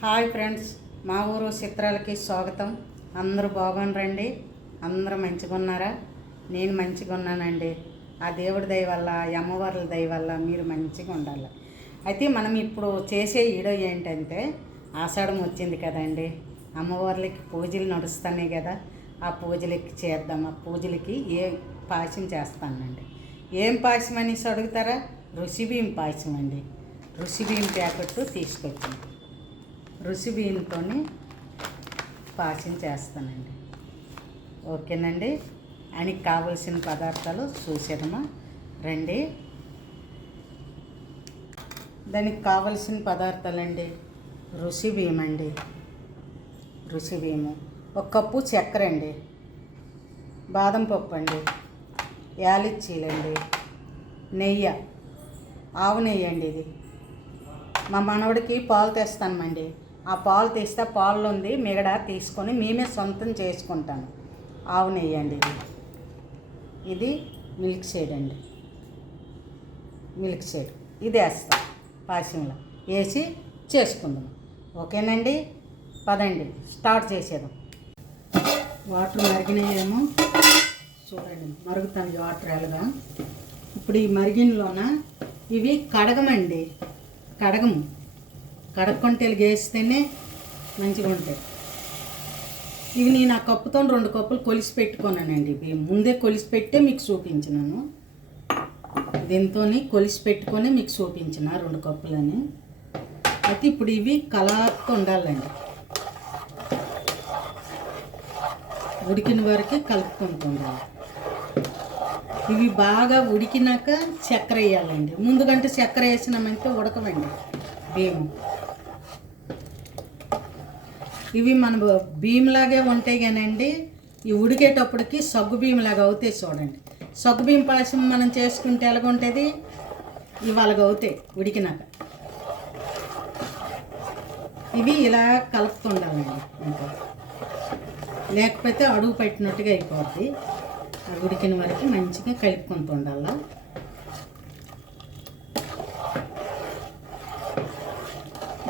Hi friends, మా ఊరు చిత్రాలకి స్వాగతం. అందరూ బాగున్నారండి? అందరూ మంచిగా ఉన్నారా? నేను మంచిగా ఉన్నానండి. ఆ దేవుడి దయ వల్ల, అమ్మవార్ల దయ వల్ల మీరు మంచిగా ఉండాలి. అయితే మనం ఇప్పుడు చేసే వీడియో ఏంటంటే, ఆషాఢం వచ్చింది కదండి, అమ్మవార్లకి పూజలు నడుస్తున్నాయి కదా, ఆ పూజలకి చేద్దాం. ఆ పూజలకి పాయసం చేస్తానండి. ఏం పాయసం అనేసి అడుగుతారా? రుషిబియ్యం పాయసం అండి. రుషిబియ్యం ప్యాకెట్ తీసుకొచ్చింది. రుచి బియ్యంతో పాయసం చేస్తానండి. ఓకేనండి. ఆయనకి కావలసిన పదార్థాలు చూసేదమ్మా రండి. దానికి కావలసిన పదార్థాలండి: రుచి బియ్యం అండి, రుచి బియ్యము, 1 కప్పు చక్కెర అండి, బాదం పప్పు అండి, యాలచ్చీలండి, నెయ్యి, ఆవు నెయ్యి అండి. ఇది మా మనవడికి పాలు తెస్తామండి. ఆ పాలు తీస్తే పాలు ఉంది మిగడ తీసుకొని మేమే సొంతం చేసుకుంటాను. ఆవు నెయ్యి అండి. ఇది మిల్క్ షేడ్ అండి. మిల్క్ షేడ్ ఇది వేస్తాం పాయసంలో వేసి చేసుకుందాం. ఓకేనండి, పదండి స్టార్ట్ చేసేద్దాం. వాటర్ మరిగినాయేమో చూడండి, మరుగుతుంది వాటర్ ఎలాగా. ఇప్పుడు ఈ మరిగినలోన ఇవి కడగమండి, కడగకుంటే వేస్తేనే మంచిగా ఉంటాయి. ఇవి నేను ఆ కప్పుతో 2 కప్పులు కొలిసి పెట్టుకున్నానండి. ఇవి ముందే కొలిసి పెట్టే మీకు చూపించినాను. దీంతో కొలిసి పెట్టుకొని మీకు చూపించిన 2 కప్పులని. అయితే ఇప్పుడు ఇవి కలర్తో ఉండాలండి. ఉడికిన వరకు కలుపుకుంటూ ఉండాలి. ఇవి బాగా ఉడికినాక చక్కెర వేయాలండి. ముందుకంటే చక్కెర వేసినామంటే ఉడకవండి బియ్యం. ఇవి మన బియ్యంలాగే ఉంటాయి కానండి, ఇవి ఉడికేటప్పటికి సగ్గు బియ్యంలాగా అవుతాయి. చూడండి, సగ్గు బియ్యం పాయసం మనం చేసుకుంటే ఎలాగుంటుంది, ఇవి అలాగ అవుతాయి ఉడికినాక. ఇవి ఇలా కలుపుతుండాలండి, ఇంకా లేకపోతే అడుగు పెట్టినట్టుగా అయిపోద్ది. అది ఉడికిన వరకు మంచిగా కలుపుకుంటూ ఉండాల.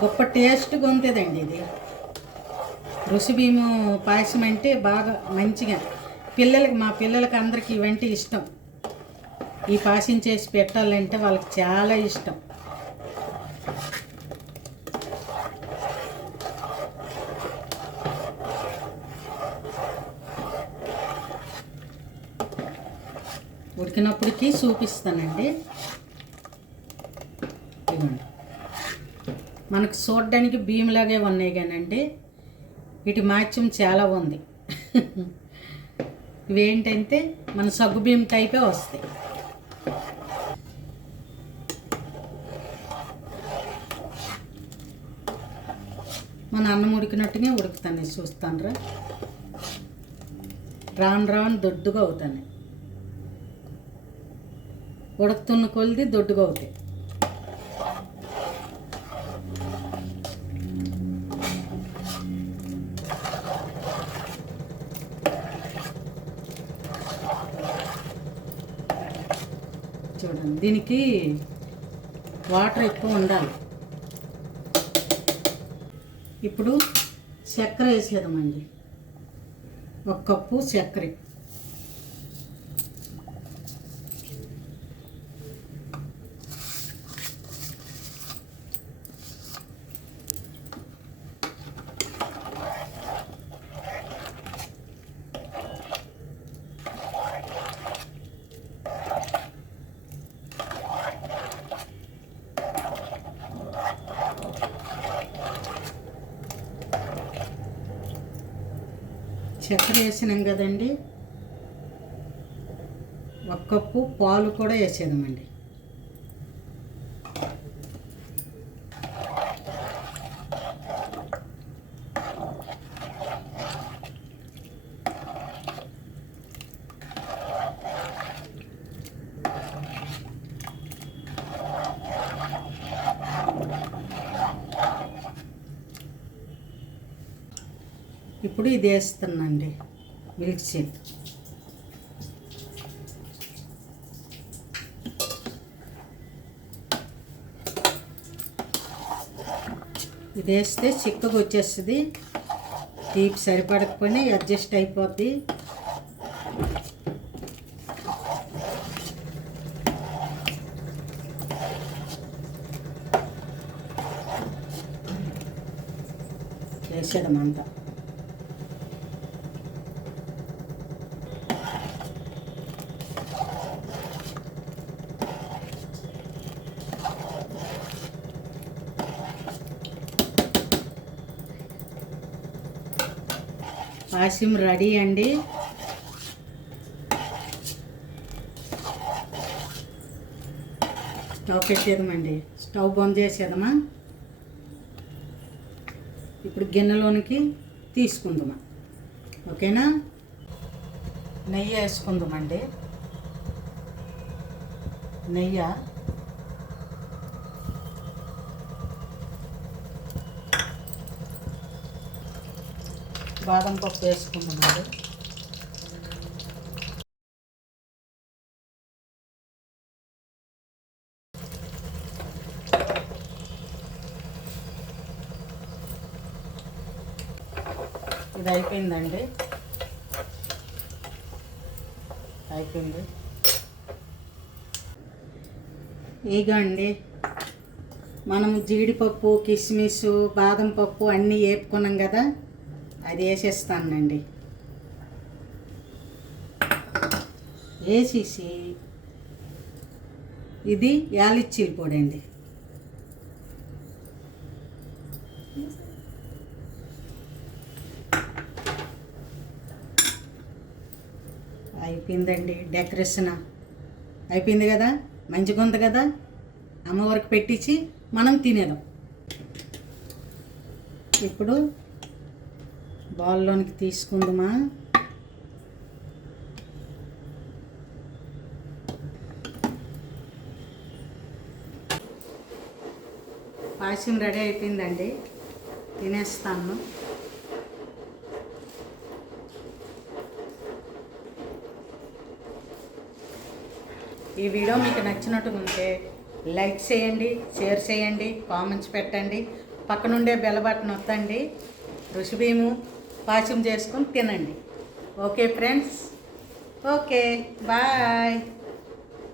గొప్ప టేస్ట్గా ఉంటుందండి ఇది. రుచి బియ్యం పాయసం అంటే బాగా మంచిగా మా పిల్లలకి అందరికీ ఇవంటే ఇష్టం. ఈ పాయసం చేసి పెట్టాలంటే వాళ్ళకి చాలా ఇష్టం. ఉడికినప్పటికీ చూపిస్తానండి. ఇవ్వండి, మనకు చూడడానికి బియ్యంలాగే ఉన్నాయి కానండి వీటి మాత్యం చాలా ఉంది. ఇవేంటంటే మన సగ్గు బియ్యం టైపే వస్తాయి. మన అన్నం ఉడికినట్టుగా ఉడుకుతాను. చూస్తాను రాను దొడ్డుగా అవుతాను. ఉడుకుతున్న కొలిది దొడ్డుగా అవుతాయి. చూడండి, దీనికి వాటర్ ఎక్కువ ఉండాలి. ఇప్పుడు చక్కెర వేసేద్దామండి. 1 కప్పు చక్కెర, చక్కెర వేసినాం కదండి. 1 కప్పు పాలు కూడా వేసేద్దామండి. ఇప్పుడు ఇది వేస్తున్నాండి, మిల్క్ షేక్. ఇది వేస్తే చిక్కగా వచ్చేస్తుంది. తీపి సరిపడకపోయినా అడ్జస్ట్ అయిపోద్ది. వేసేదమంతా పాయసం రెడీ అండి. స్టవ్ పెట్టేదమండి. స్టవ్ బంద్ చేసేదమా. ఇప్పుడు గిన్నెలోనికి తీసుకుందామా. ఓకేనా. నెయ్యి వేసుకుందామండి. నెయ్యి బాదం పప్పు వేసుకుందామండి. ఇది అయిపోయిందండి. అయిపోయింది. ఇగండి మనం జీడిపప్పు, కిస్మిస్, బాదం పప్పు అన్నీ వేపుకున్నాం కదా, అది వేసేస్తానండి. వేసేసి ఇది యాలక్కాయల పొడి అండి. అయిపోయిందండి. డెకరేషన్ అయిపోయింది కదా, మంచిగా ఉంది కదా. అమ్మవారికి పెట్టించి మనం తినేదాం. ఇప్పుడు బౌల్లోనికి తీసుకుందామా. పాయసం రెడీ అయిపోయిందండి. తినేస్తాను. ఈ వీడియో మీకు నచ్చినట్టుగా ఉంటే లైక్ చేయండి, షేర్ చేయండి, కామెంట్స్ పెట్టండి. పక్కనుండే బెల్ బటన్ నొక్కండి. రుషిబీము పాయసం చేసుకొని తినండి. Okay friends. Okay bye.